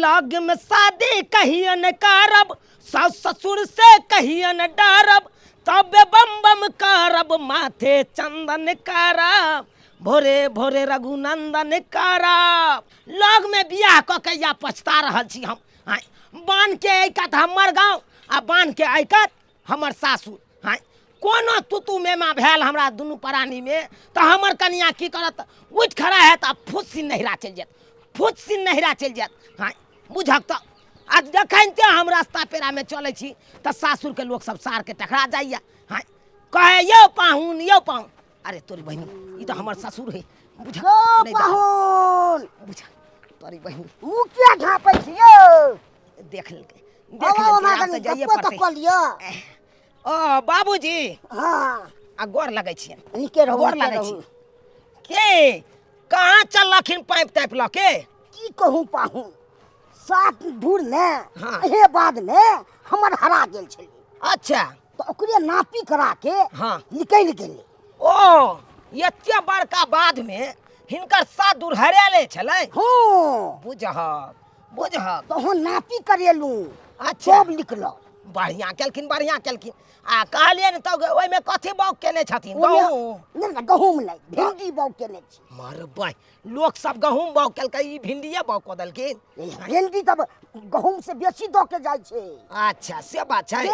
लग में शादी कहिए न करब, सास ससुर से कहिए न डरब, तब बम बम करब माथे चंदन करब, भोरे भोरे रघुनंदन करब। लग में बियाह क के या पछता रहल छी हम। हाँ, बान के आइकत हमर गाँव आ बान के आइकत हमर सासुर। हाँ, कोनो तुतु मेमा भेल हमरा दुनू प्राणी में तो हमर कनिया की करत, उठ खड़ा है तो फुस्सी नहिरा चल जात, फुस्सी नहिरा चल जात। हाँ, बुझक तो आज जखनते हम रास्ता पेरा में चले छी तो सासुर के लोग सब सार के टकरा जाइए। हाँ, कहे यो पाहुन यो पाहुन, अरे तोरी बहनी ई तो हमर ससुर है, बुझक यो पाहुन, बुझक तोरी बहनी मुँह क्या झाँपै छियो? देख लेके तो जाइए तो कह लियो। ओ बाबूजी, हाँ आ गोर लगै छियै, निके रहू, गोर लगै छी। के कहाँ चललखिन पाइप ताइप ल के? की कहूँ पाहुन, सात धूर ने हाँ। एहे बाद में हमर हरा गेल छलै। अच्छा, तो ओकरे नापी करा के हाँ निकल गेलै। ओ एते बड़का बाद में हिनकर साथ दूर हरेले छलै। हाँ बुझहक बुझहक। तो हम नापी करेलू। अच्छा, सब लिखल। बढ़िया केलखिन बढ़िया केलखिन। आ कहलियन तो ओइ में कथी बाउग केने छथिन? गहूम नहीं, गहूम नहीं, भिंडी बाउग केने छी। मार भाई, लोग सब गहूम बाउग केलकै, ई भिंडीए बाउग क देलखिन। भिंडी तब गहूम से बेसी द के जाय छै। अच्छा से बात छै।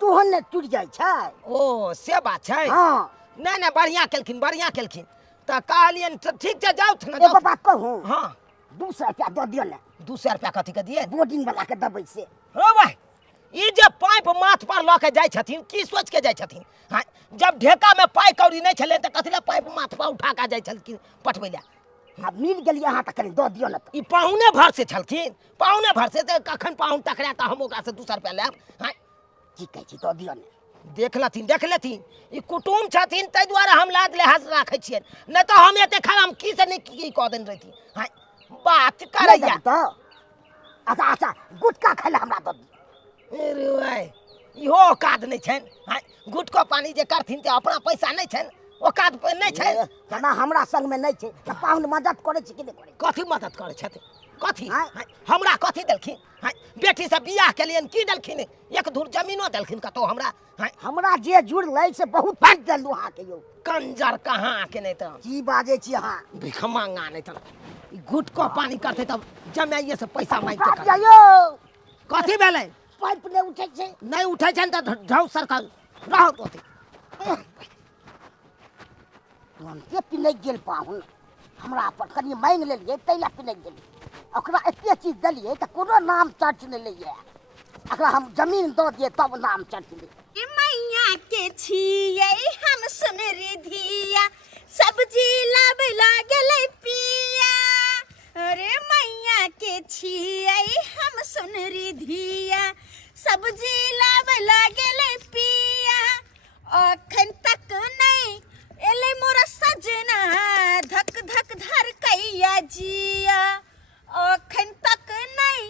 तुहन ने टूट जाय छै। ओ से बात छै। हाँ नहीं नहीं, बढ़िया केलखिन बढ़िया केलखिन। तो कहलियन ठीक छै, जाउ न। ए बाबा कहूँ, हाँ 200 रुपया दे दियो ने। 200 रुपया कथी के दिए? बोर्डिंग वाला के दबै से। हो भाई, ई जे पाइप माथ पर ल के जाय छथिन, की सोच के जाय छथिन? हाँ, जब ढेका में पाई कौड़ी नहीं छले तो कथी ला पाइप माथ पर उठा के जाय छलखिन पटबै ला? अब मिल गेलिए अहाँ तक कनी दे दियो ने। ई पाहुने भर से छलखिन, पाहुने भर से। तो कखन पाहुन टकरा तो हम ओकरा से 200 रुपया लेब? हाँ, की कहै छी, दे दियो ने। देख लेथिन। ई कुटुम छथिन, तै दुआरे हम लाज लिहाज राखै छियन, नहीं तो हम एते खराम की से नहीं की कह देन रही। हाँ, बात करैया। तो अच्छा अच्छा, गुटका खाय ला हमरा दे दियो। अरे भाई, इहो औकात नहीं छन। हाँ, गुटको पानी जे करथिन ते अपना पैसा नहीं छन, औकात पे नहीं छन। जना हमरा संग में नहीं छै त पाहुन मदद करे छी कि नहीं करे? कथी मदद करे छथिन? कथी? हाँ। हाँ, हमरा कथी देलखिन? हाँ, बेटी से बियाह के लिए की देलखिन? एक धूर जमीनो देलखिन कतो हमरा? हाँ, हमरा जे जुड़लै से बहुत बात देलू अहाँ के यो। कंजर कहाँ के नहीं तो की बाजे छी अहाँ? भिख मांगा नहीं तो ई गुटको पानी करते तब जमाइए से पैसा मांग बात के कर। जायो, कथी भेलै? पाइप ने उठै छै। नहीं उठै छन तो ढौ सरकल रहो ओते। हम के पिनै गेल पाहुन, हमरा पर कनी मांग लेलिए तैला पिनै गेल। ओकरा एते चीज देलिए त कोनो नाम चर्च नहीं लइए। अगर हम जमीन दे दिए तब नाम चर्च ले। मैया के छियै हम सुनरी धिया, सब्जी लाबै लागलै पिया। अरे मैया के छियै हम सुनरी धिया, सब्जी लाबै लागलै पिया। अखन तक नहीं एलै मोरा सजना, धक धक धड़कैया जिया। अखन तक नहीं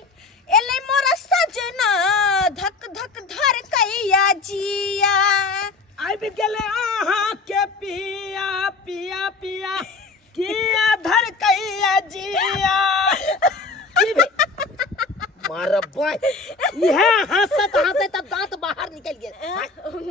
एलै मोरा सजना, धक धक धड़कैया जिया। आबि गेले अहाँ के पिया पिया पिया, किया धड़कैया जिया। मार भाई, यह हंसत हंसत दांत बाहर निकल गेल।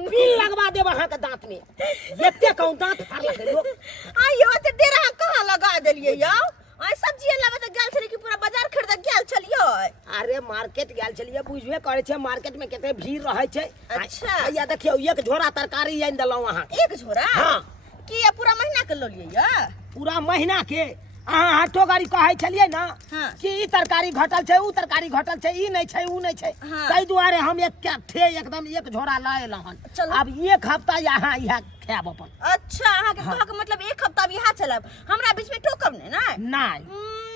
पील लगवा देब अहाँ के दांत में, एते कहूँ दांत फाड़ लगे लोग। आइयो ते देर अहाँ कहाँ लगा देलियै यौ? आइ सब्जी लाबे त गेल छलियै कि पूरा बाजार खरीदे गेल छलियै? अरे मार्केट गेल छलिए, बुझबे करे छे मार्केट में कते भीड़ रहे छे। अच्छा। या देखियो एक झोरा तरकारी आनि देलौं अहाँ। एक झोरा? हाँ। कि पूरा महीना के लो लियै या? पूरा महीना के। अहाँ हाथो गाड़ी कहै छलिए ना हाँ। कि ई तरकारी घटल छे, ऊ तरकारी घटल छे, ई नहीं छे, ऊ नहीं छे। हाँ। तै दुआरे हम एक ठे एकदम एक झोरा ला एलौं हन। चलो। अब एक हफ्ता यहाँ इहा खायब अपन। अच्छा, अहाँ के कहऽ के मतलब एक हफ्ता बिहा चलब, हमरा बीच में टोकब ने ना? नहीं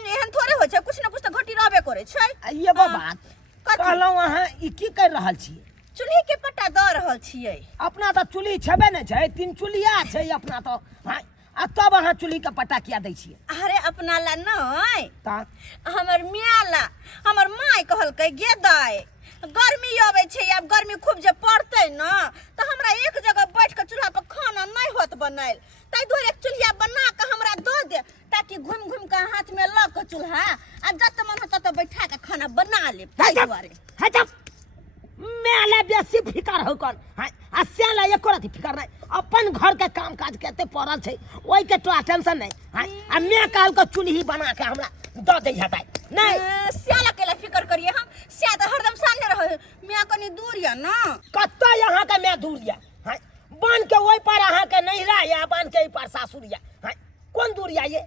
एहन थोड़े होइ छै, कुछ ना कुछ त घटी रहबे करे छै। ये बात कथी? कहलौं अहाँ ई की कर रहल छी? चूल्ही के पट्टा द रहल छियै। अपना तो चूल्ही छेबे नहीं छे, 3 चूल्हिया छे अपना तो। हाँ, आ तब अहाँ चूल्ही के पट्टा किया दै छियै? अरे अपना ला नहीं, ता हमर मियाँ ला। हमर माय कहलकै गे दाय, गर्मी आबै छै, अब गर्मी खूब जे पड़तै न तो हमरा एक जगह बैठ के चूल्हा पर खाना नहीं होत बनाइल, तै दुआरे एक चूल्हा बना के हमरा दो दे ताकि घूम घूम के हाथ में ल के चूल्हा आ जत मन हो तत बैठा के खाना बना ले तै दुआरे हटप मेला बेसी फिकर हो कौन आ सेला एको रति फिकर नहीं अपन घर के काम काज केते पड़ल छै ओइ के तो टेंशन नहीं आ मैं काल को चुल्ही बना के हमरा द दे हटाई नहीं स्याला केला फिकर करिए हम स्या त हरदम सामने रहे मिया कनी दूर या ना कत्ता यहाँ के मैं दूर या बन के ओइ पर अहाँ के नहिरा या बन के ई पर सासुर या कौन दूर या ये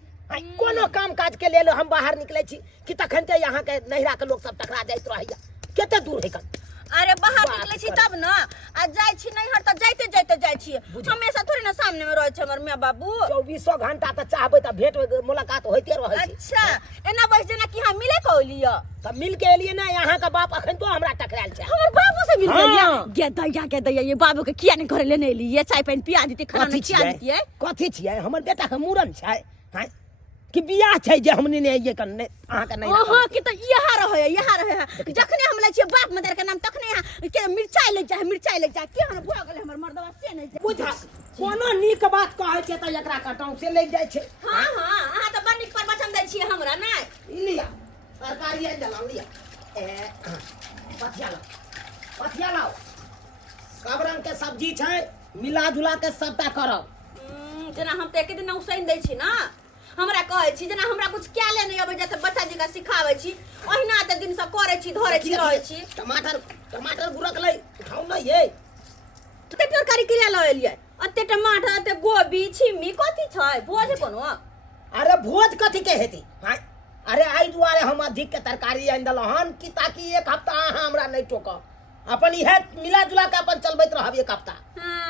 कोनो काम काज के लेल हम बाहर निकले छी कि तखन ते यहाँ के नहिरा के लोग सब टकरा जाइत रहैया केते दूर है कन अरे बाहर निकले छी तब ना आ जाय छी नहीं हर त जाइते जाइते जाय छी हमेशा थोड़ी ना सामने में रहे छ हमर मिया बाबू 24 घंटा त चाहबे त भेट मुलाकात होइते रहै छै अच्छा एना बस जना कि हम मिले कहलियो त मिल के एलिए ना यहाँ का बाप अखन तो हमरा टकराल छै हमर बाबू से मिल गेलिए हाँ। गे दैया ये बाबू के किया नहीं घरे लेने एलिए चाय पानी पिया दीती खाना नहीं खिया दीती कथी छियै हमर बेटा के मूरन छै कि बियाह छै जे हमनी ने ये कने अहाँ के नहीं हां कि त यहा रहे जखने हम लै छी बाप मदर के नाम तखने के मिर्चाई ले जा के हम भ गेले हमर मर्दवा से नहीं बुझा कोनो नीक बात कहै छै त एकरा कटाउ से ले जाय छै हां अहाँ त बड़ नीक प्रवचन दै छी हमरा नै लिया सरकारी है जलाओ लिया पथिया लाओ सब रंग के सब्जी छै मिला जुला के सबटा करब जना हम त एक दिन उसैन दै छी ना हमरा कहै छी जना हमरा कुछ क्या ले नहीं अबै जते बच्चा जी का सिखाबै छी ओहिना त दिन से करे छी धरे छी रहै छी टमाटर गुरक लै उठाउ ना ये ते तरकारी किला ल एलियै अते टमाटर अते गोभी छिम्मी कथी छै भोज कोनो अरे भोज कथी के हेती अरे आई दुआरे हम अधिक के तरकारी आनि देलहन कि ताकि एक हफ्ता अहाँ हमरा नहीं टोक अपन इहे मिला जुला के अपन चलबैत रहब एक हफ्ता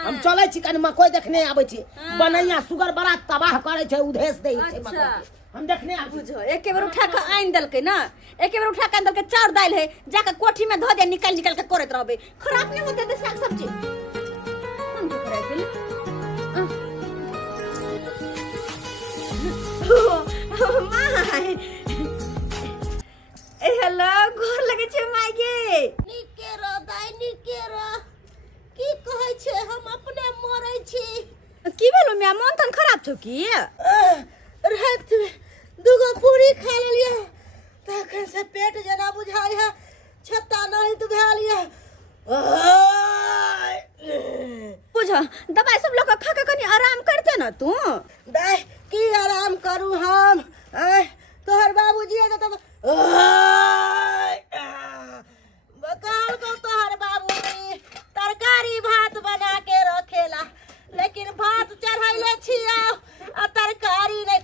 हम चलै छी कनी मकई देखने आबै छी बनैया सुगर बड़ा तबाह करे छै उधेश दै छै अच्छा हम देखने आबै बुझो एके बेर उठा के आइन देलकै ना एके बेर उठा के आइन देलकै चाउर दाल है जाके कोठी में ध दे निकाल के करत रहबे खराब नहीं होते साग सब्जी कौन दुख रहा है माय ए हेलो गोर लगे छै माय गे निके रो की कहै छै हम अपने मरै छी की भेलो मिया मन तन खराब छौ की रात में दुगो पूरी खा लेलिए तखन से पेट जना बुझाय है छत्ता नहीं तो भेल ये बुझो दवाई सब लोग खा के कनी आराम करते ना तू दाय की आराम करूं हम तोहर बाबूजी है तो बताओ तो तोहर बाबूजी तरकारी भात बना के रखेला लेकिन भात चढ़ाइले छिया आ तरकारी नहीं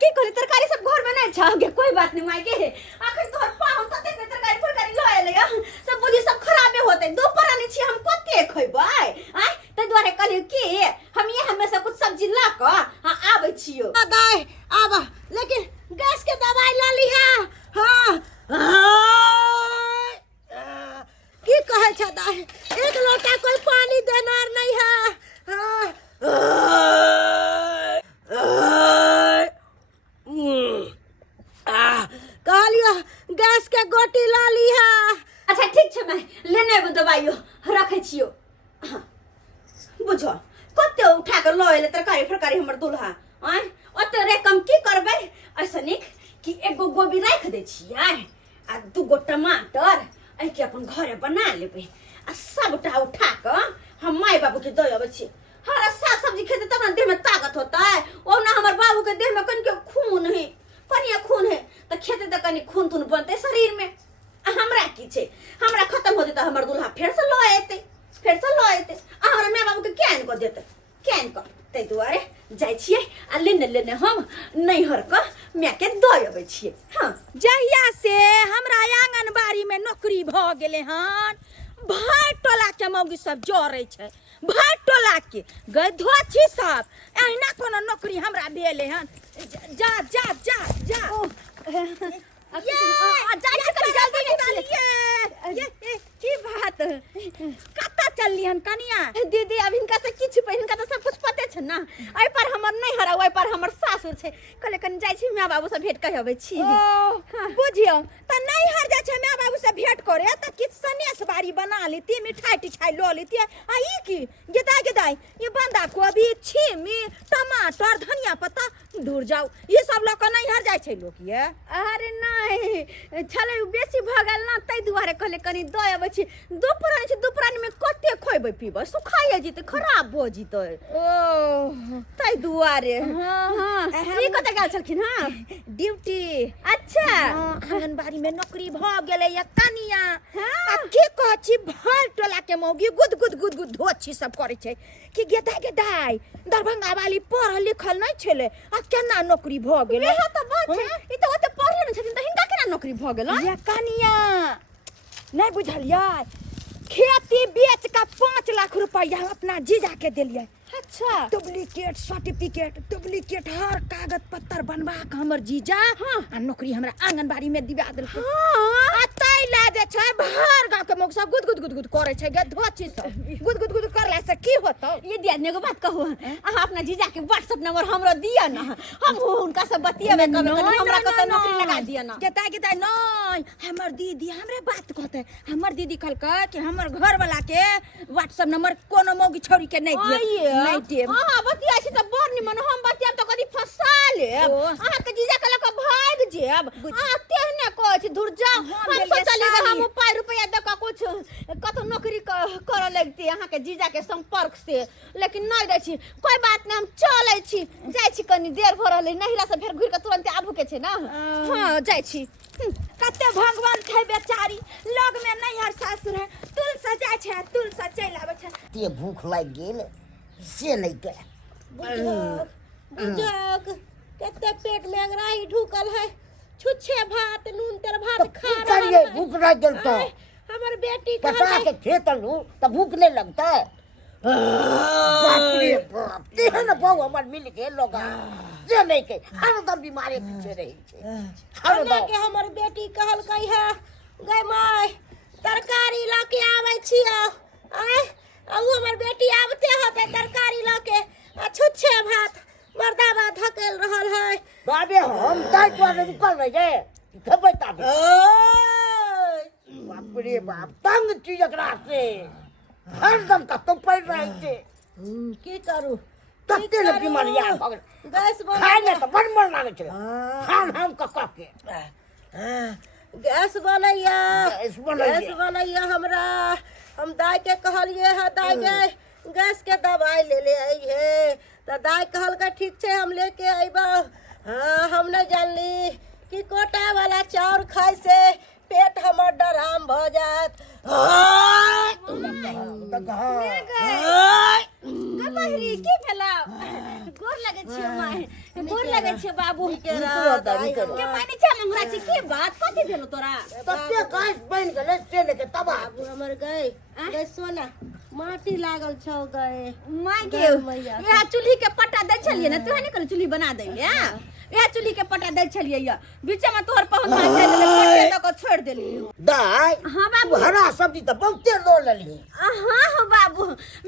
की कहली तरकारी सब घर में नहीं छाओगे कोई बात नहीं माई के आखिर तोहर पाहुन त देख तरकारी ल एले सब बुझी सब खराबे होते दोपहर नहीं छी हम कते खइबै त द्वारे कहली की हम ये हमेशा कुछ सब्जी ला क आबै छियो दाय आबा लेकिन गैस के दवाई ला लिहा हां की कहै छ दाय एक लोटा कोई पानी देनार नहीं है कहलियो गैस के गोटी ला लिहा अच्छा ठीक छै मैं लेने एबो दवाइयो रखै छियो बुझो कते उठा के ल एले तरकारी फरकारी हमर दुल्हा ओते रे कम की करबै ऐसा निक कि एगो गोभी राख दे छियै आ दूगो टमाटर ऐ के अपन घरे बना लेबै आ सबटा उठा के हम माय बाबू के दय अबै छी हरा साग सब्जी खेते तब ना देह में ताकत होता है ओ ना हमर बाबू के देह में कनिके खून है कनिया खून है त खेते त कनी खून तुन बनते शरीर में हमरा की छै हमरा खत्म होते त हमर दुल्हा फेर से ल एते हमरा माय बाबू के केन को देते केन को तै दुआरे जाय छियै आ लेने हम नैहर क मैं के दय अबै छियै हां जहिया से हमरा आंगनबाड़ी में नौकरी भ गेले हन भाई टोला के मौगी सब जोड़े छै भाई टोला के गधो छी सब एहिना कोनो नौकरी हमरा भेले हन जा जा जा जा ये जल्दी निकालिए की बात कत्ता चलली हन कनिया दीदी अब इनका से किछ पे इनका तो सब कुछ पते छ ना एहि पर हमर नहीं हरा ओहि पर हमर सासुर छै कहले कन जाय छी माय बाबू से भेट कहि अबै छी बुझियो त नहीं हर जा छे माँ बाबू से भेंट करे त किछ सनेस बारी बना लेती मिठाई टिठाई लो लेती आ ई की गेदाई ये बंदा कोबी छिमी टमाटर धनिया पत्ता दूर जाओ ये सब लोग नहीं हर जाय छे लोग ये अरे नहीं छले बेसी भ गेल ना तै दुआरे कहले कनी दय अबै छी दुपहर में कते खोइबै पीबै सुखाइए जिते खराब भ जिते ओ तै दुआरे हां ई कते गेल छलखिन हां ड्यूटी अच्छा आंगनबाड़ी में नौकरी भ गेले या कनिया आ के कहछि भर टोला के मौगी गुद गुद गुद गुद धोछि सब करे छै कि गेदाई दरभंगा वाली पढ़ल लिखल नहीं छले आ केना नौकरी भ गेले इहे त बात छै ई त ओते पढ़ले न छथिन त हिनका केना नौकरी भ गेल या कनिया नहीं बुझलियै खेती बेच का 5 लाख रुपया हम अपना जीजा के दिलियै अच्छा डुप्लीकेट सर्टिफिकेट डुप्लीकेट हर कागज पत्तर बनवा के हमर जीजा आ नौकरी हमरा आंगनबाड़ी में दिवा देलकै आ तै ला जे छै भर गांव के लोग सब गुद गुद गुद गुद करे छै गे धोछि सब गुद गुद गुद करला से की होतौ ये दियादनी एगो बात कहू अहाँ अपना जीजा के व्हाट्सएप नंबर हमरो दिया ना हम उनका से बतियाबे करबे तनी हमरा कते नौकरी लगा दिया ना गेदाई नहीं हमर दीदी हमरे बात कहते हमर दीदी कहलकै कि हमर घर वाला के व्हाट्सएप नंबर कोनो मौगी छौरी के नहीं दिए नहीं देब हां बतिया छी त बड़ निमन हम बतियाब त कदी फसा लेब अहाँ के जीजा के लक भाग जेब अहाँ तेहने कहै छी दूर जा हम सोचली कि हम पाई रुपया दे के कुछ कतो नौकरी कर लगती अहाँ के जीजा के संपर्क से लेकिन नहीं दै छी कोई बात नहीं हम चलै छी जाय छी कनी देर भ रहलै नहिरा से फेर घुर के तुरंत आबू के छै ना हां जाय छी कते भगवान छै बेचारी लग में नहीं हर सासुर है तुल से जाय छै तुल से चल आबै छै ते भूख लाग गेल से नहीं के बुझक कते पेट में अंगराही ढुकल है छुच्छे भात नून तेल भात खा रहा करिए भूख लाग गेल तो हमर बेटी पता के खेतलू त भूख नहीं लगता बाप रे बाप तेहन बहु हमर मिल के लोग जे नहीं के हरदम बीमारी पीछे रही छे हरदम के हमर बेटी कहल कई है गई माय तरकारी ला के आवे छियो आय आ हमर बेटी आबते होते तरकारी ला के आ छुच्छे भात मर्दाबा धकेल रहल है बाबे हम दाई पर निकल रहे जे खबै ताबे बाप रे बाप तंग चीज एकरा से हरदम का तो पड़ रहे छे की करू तत्ते न बीमारी आ भगल गैस खाए में तो बड़ मन लागे छे खान हम कक के गैस बनैया गैस बनैया। गैस बनैया हमरा हम दाई के कहलिए है दाई के गैस के दवाई ले आई है तो दाई कहल का ठीक छे हम लेके आइबा हाँ हम नहीं जानली कि कोटा वाला चाउर खाए से पेट हमर डराम भ जात बहरी की भेला गोर लगे छियो माय गोर लगे छियो बाबू के माने छ मंगरा छी की बात कथि भेलो तोरा तत्ते काश बन गेले से लेके तबा बाबू हमर गए गए सोना माटी लागल छौ गए माय के या चूल्ही के पट्टा दै छलिए ना तोहे निकल चूल्ही बना दै या चूल्ही के पट्टा दै छलिए या बीच में तोहर पहुंचा चल पट्टे तक छोड़ देली दाई हां बाबू हरा सब्जी तो बहुते लो लेली हाँ हो बाबू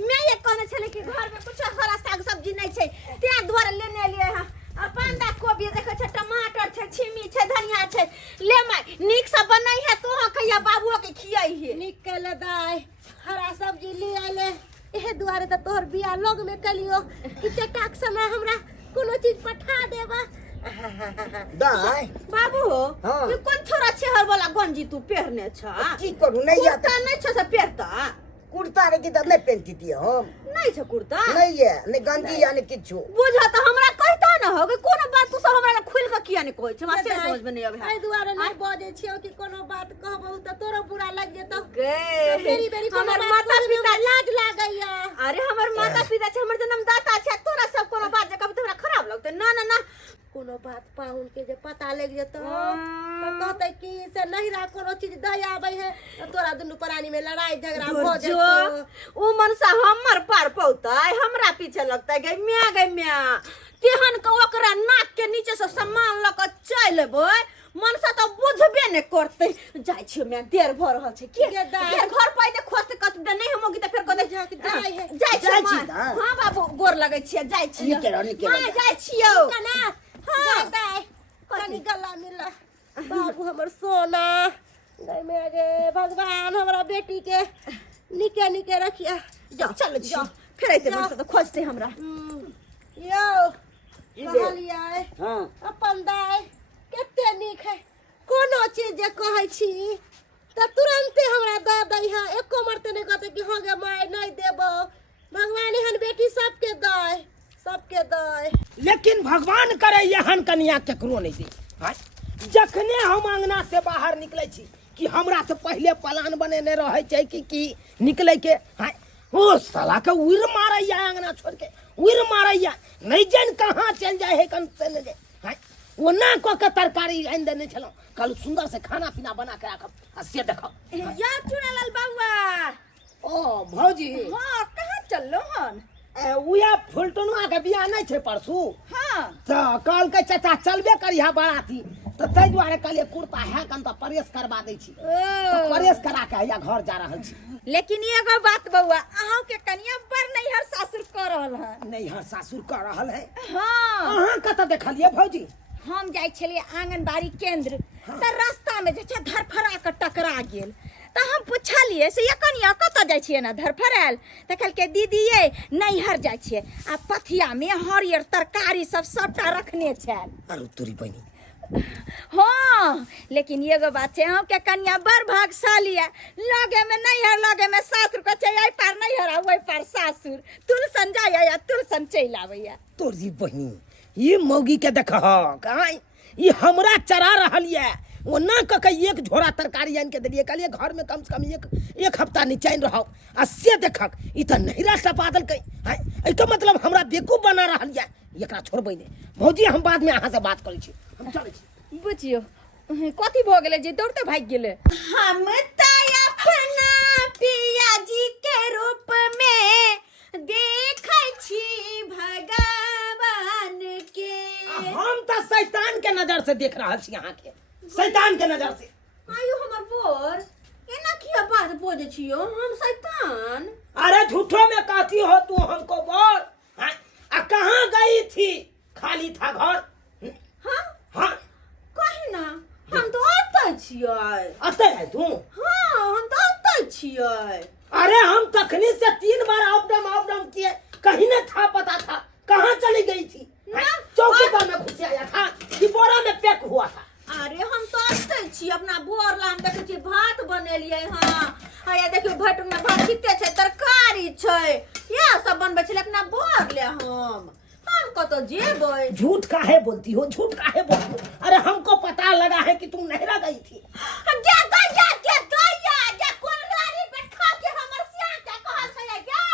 मैं ये कहने छले कि घर में कुछ हरा साग सब्जी नहीं छै ते द्वारा लेने लिए हां आ बंदा कोबी देखे छै टमाटर छै छिमी छै धनिया छै ले माय नीक से बनाई है तो कहिया बाबू के खियाई है निकल दाई हरा सब्जी ले आले एहे दुआरे त तोहर बियाह लोग में कलियो कि चटाक समय हमरा कोनो चीज पठा देबा दाई बाबू हाँ। ये कौन छोरा छेहर वाला गंजी तू पहने छ की करू नहीं आता कुर्ता नहीं छ से पहनता कुर्ता रे की त नहीं पहनती थी हम नहीं छ कुर्ता नहीं है नहीं गंजी या नहीं किछु बुझा तो हमरा कहता न हो कि कोनो बात तू सब हमरा खुल के किया नहीं कहै छ हमरा से समझ में नहीं आवे एहि दुआरे नहीं बजे छियो कि कोनो बात कहबो त तोरो बुरा लग जेतौ गे बेरी बेरी हमर माता पिता लाज लागैया अरे हमर माता पिता छै हमर जन्मदाता छै तोरा सब कोनो बात जे कहब तोरा खराब लगतै ना ना ना कोनो बात पाहुन के जे पता लग जेतौ तो कहते कि से नहिरा कोनो चीज दय आबै है तो तोरा दुनु प्राणी में लड़ाई झगड़ा हो जो जेतौ उ मनसा हमर पार पौतै हमरा पीछे लगतै गे म्या तेहन के ओकरा नाक के नीचे से सामान ल के चल लेबै मनसा तो बुझबे ने करते जाय छियो मैं देर भ रहल छै के देर घर पाइते खोजते कत दे नहीं हमो की त फेर कदे जाय छी हां बाबू गोर लगै छियै जाय छियै निकेरा हां जाय छियो कना हां दाई कनी गला मिला बाबू हमर सोना गई मेरे भगवान हमरा बेटी के निके निके रखिया। जाओ चलो जाओ फिर ऐसे जाओ। तो खोजते हमरा यो कहलिया हाँ अपन दाय कते नीक है कोनो चीज जे कहै छी त तुरंते हमरा दऽ दै है। एको मरते नहीं कहते कि हो गे माय नहीं देबो। भगवान एहन बेटी सबके दाय सबके दाय। लेकिन भगवान करे एहन कन्या केकरो नहीं दे। हाँ? जखने हम अंगना से बाहर निकले छी कि हमरा से पहले प्लान बनेने रहे छै कि निकले के। हाँ? ओ साला के उड़ मारैया अंगना छोड़ के उड़ मारैया नहीं जान कहाँ चल जाए है कन से जाए। हाँ? वो ना को के तरकारी आनि देने छलौ कल सुंदर से खाना पीना बना के राखब आ से देखब। यार चुनालाल बाबुआ ओ भौजी हाँ कहाँ चललो हन? उया फुलटनुआ के बियाह नहीं छै परसू हाँ तो कल के चाचा चलबे करिहा बाराती तो ताहि दुआरे कहलिए कुर्ता है कन तो प्रेस करवा दै छी तो प्रेस करा के या घर जा रहल छी। लेकिन एगो बात बउआ अहाँ के कनिया बड़ नैहर सासुर कर रहल हन। नैहर सासुर कर रहल है। हाँ अहाँ कतऽ देखलिए भौजी? हम जाइ छलिए आंगनबाड़ी केंद्र त रास्ता में जे छै धरफरा के टकरा गेल त हम पूछलिए से ये कनिया कतऽ जाइ छिए ना धरफराल त कहलकै दीदी ये नैहर जाइ छिए आ पथिया में हरियर तरकारी सब सबटा रखने छै। अरे तोरी बहिनी हाँ लेकिन एगो बात छै हम के कन्या बड़ भागशाली है। लगे में नैहर लगे में सासुर के छै एहि पार नैहर आ ओहि पार सासुर तुलसन जाइया या तुलसन चलि आबैया। तोरी बहिनी ये मौगी के देख कहाँ ये हमरा चरा रहल ये वो ना कह एक झोरा तरकारी आनि के दिलिए कहलिए घर में कम से कम एक हफ्ता नहीं चैन रहो आ से देखक ई त नहिरा से बादल कहीं एकर मतलब हमरा बेकूफ बना रहल ये एकरा छोड़बै ने। भौजी हम बाद में अहाँ से बात करै छी हम चलै छी। बुझियो कथी भ गेलै जे दौड़ते भाग गेलै? हम ताया अपना पिया जी के रूप में देखै छी भगवान के। हम तो शैतान के नजर से देख रहल छी अहाँ के शैतान के नजर से। आयु हमर बोर एना किया बात बोले छियो हम शैतान? अरे झूठो में कहती हो तू हमको बोल। हाँ? आ कहाँ गई थी? खाली था घर। हम हाँ कही ना हम तो आते छियै। अते है तू? हाँ हम तो आते छियै। अरे हम तखनी से 3 बार अप डाउन किए कहीं न था पता था कहाँ चली गई थी? चौकीदार में घुस आया था कि बोरा में पैक हुआ था? अरे हम तो आते छी अपना बोर ला हम देखे छी भात बनेलिए। हाँ या देखियो भट में भात छिते छै तरकारी छै या सब बनबै छले अपना बोर ले। हम कतो जेबै? झूठ काहे बोलती हो झूठ काहे बोलती हो? अरे हमको पता लगा है कि तुम नहरा गई थी। जा गया जा कोलगारी पे खा के हमर सिया के कहल छै गे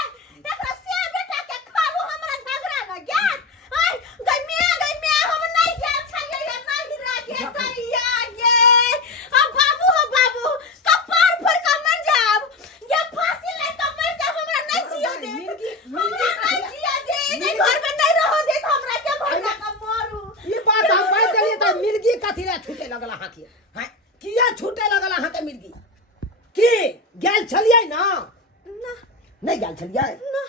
देखो सिया बेटा के खाबो हमरा झगड़ा न गे। आई गई मैं हम नहीं गेल छै या नहीं रह गे गे अब बाबू कपार पर का मर जाब ये फांसी ले का मर जा हमरा नहीं जियो दे हमरा नहीं जियो दे नहीं घर में नहीं रहो दे हमरा के भरना का मारू। ये बात हम बात करिए त मिर्गी कथी रे छूटे लगल अहाँ के? हैं किया छूटे लगल अहाँ के मिर्गी? की गेल छलिए ना? ना नहीं गेल छलिए ना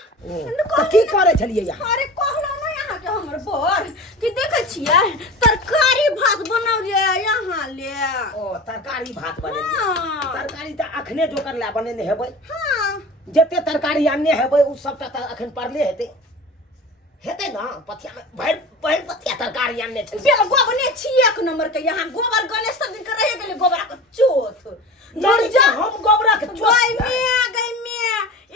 तो की करे छलिए यहाँ? अरे कहलो ना यहाँ के हमर बोर कि देखे छियै तरकारी भात बनौलिए यहाँ ले। ओ तरकारी भात बनेलिए। हाँ तरकारी त अखने जोकर ला बनेने हेबै। हाँ जते तरकारी आनने हेबै उ सबटा त अखन पड़ले हेतै ना पथिया में भर पथिया तरकारी आनने छै। बेल गोबने छी एक नंबर के यहाँ गोबर गणेश सब दिन के रह गेले गोबरा के चोथ। नहीं जा हम गोबरा के गई में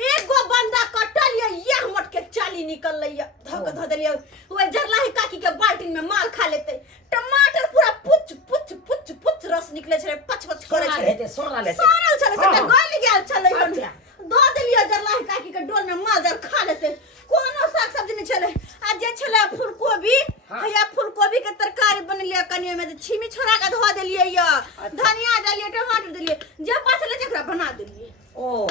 एगो बंदा कटलिए ये हमट के चाली निकल लइया धक ध देलिए ओए जरलाही काकी के बाल्टी में माल खा लेते। टमाटर पूरा पुच रस निकले छले पच करे छले सोना सरल छले सब हाँ। गल गेल छले अच्छा। दो देलिए जरलाही काकी के डोल में माल जर खा लेते। कोनो साग सब्जी नहीं छले आ जे छले फूलकोबी हाँ। या फूलकोबी के तरकारी बनलिए कनिया में छिमी छोड़ा के धो देलिए या धनिया डालिए टमाटर देलिए जे बचले जकरा बना देलिए। ओ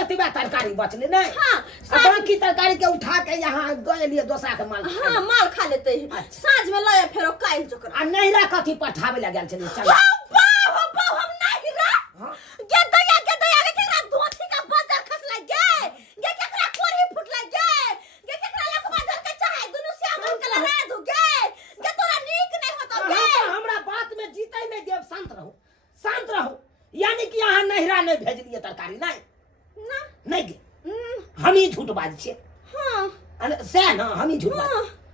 एतबा तरकारी बचले नहीं? हाँ बाकी तरकारी के उठा के यहाँ गलिए दोसरा के माल खा हाँ माल खा लेते हैं। अच्छा। साँझ में लाया फेरो काल जकरा आ नहिरा कथी पठावे ला गेल छलिए? चल हो बाव हम नहीं रा हाँ। गे दया के केकरा धोती का बाजार खसला गे केकरा कोरी फुटला गे केकरा लकवा धर के चाहे दुनु से हमन के लड़ा दू गे तोरा नीक नहीं होता गे। हमरा बात में जीते नहीं देव शांत रहो। यानी कि अहाँ नहिरा नहीं भेजलिए तरकारी नहीं ना नहीं गे हम ही झूठ बाज छियै। हाँ सह ना हम ही झूठ बाज।